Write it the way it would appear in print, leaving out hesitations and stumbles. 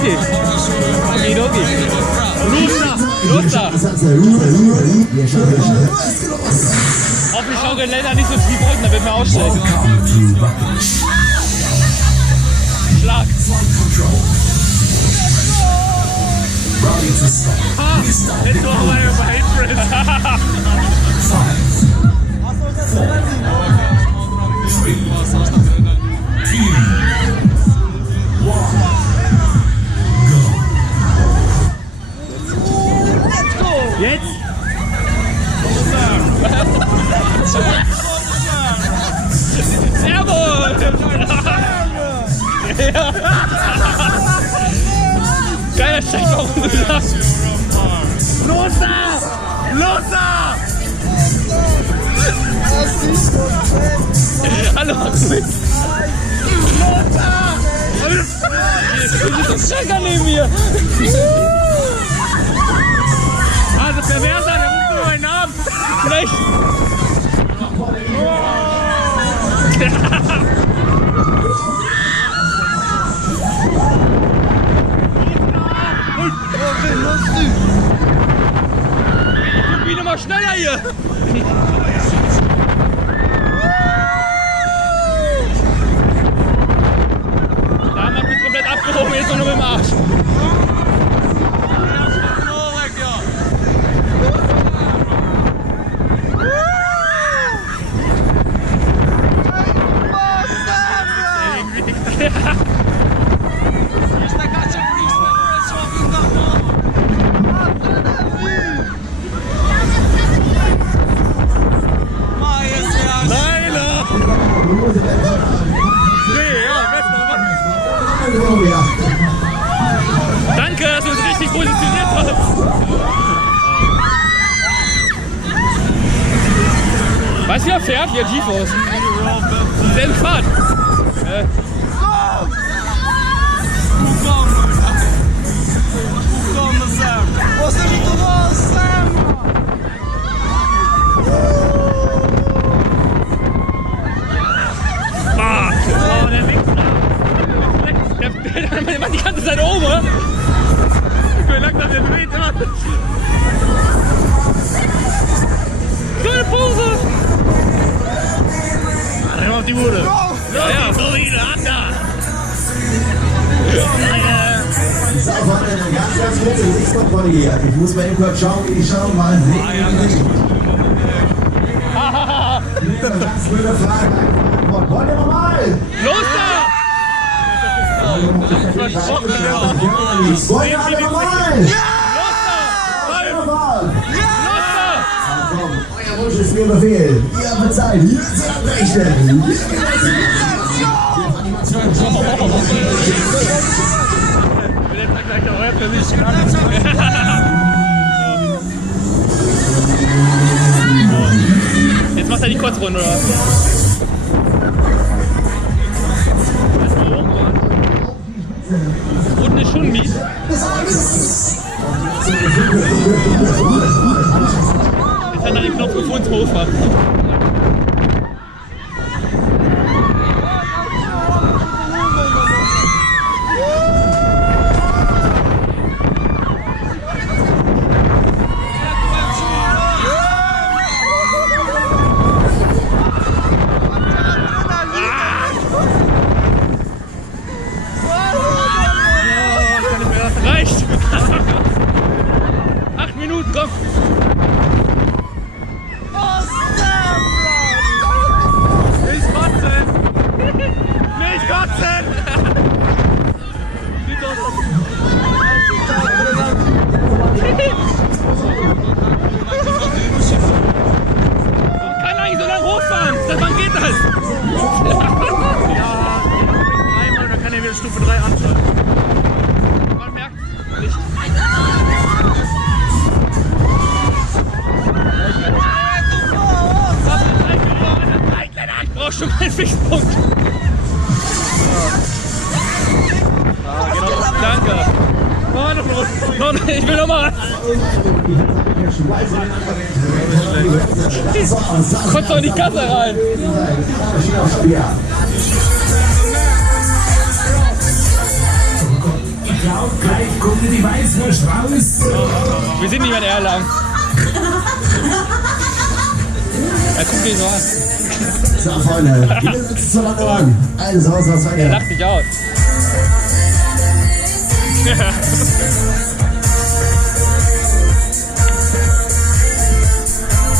Okay. Luster. Hoffentlich schaukeln Länder nicht so tief unten, damit wir aussteigen. Schlag. It's all layer of hatred. 5, 4, 3, 2, 1, go! Jetzt? Jawohl! Geiler Steig auf den Sack! Los da! Los da! Hallo! Los da! Das ist Checker neben mir! Also perverser, der ruft nur meinen Namen! Vielleicht! Ich bin immer schneller hier! Da haben wir mich komplett abgehoben, jetzt nur mit dem Arsch. Danke, dass du uns richtig positioniert hast. Weißt du, wie er fährt? Wie er GeForce. Dieselbe Fahrt. Der macht die ganze Zeit oben, oder? Ich bin langsam, der dreht immer. Geile Pose! Rein auf die Bude. Ja, so wie der Ander. Ganz kurze Gesichtskontrolle hier. Ich muss mal eben kurz schauen, wie die schauen, mal sehen. Ganz blöde Frage. Wollt ihr nochmal? Los da! Ich wollte alle nochmal! Ja! Los da! Euer Wunsch ist mir Befehl. Ihr bezahlt, ihr zahlt rechnen. Jetzt macht er die Kurzrunde, oder? Unten ist schon mies. Jetzt hat er den Knopf gefunden, hochfahren. Reicht! 8 Minuten, komm! Nicht kotzen! Nicht kotzen! Kann eigentlich so lange hochfahren! Seit wann geht das? Ja, einmal, dann kann er wieder Stufe 3 anfangen. Man merkt nicht. Brauchst schon keinen Fixpunkt. Genau. Danke. Oh, noch, ich will nochmal. Kotzt doch in die Kasse rein. ist raus. Wir sind nicht mehr in Erlangen. Er guckt dich so an. So, Freunde, hier sitzt so lange an. Also, was Er lacht dich aus.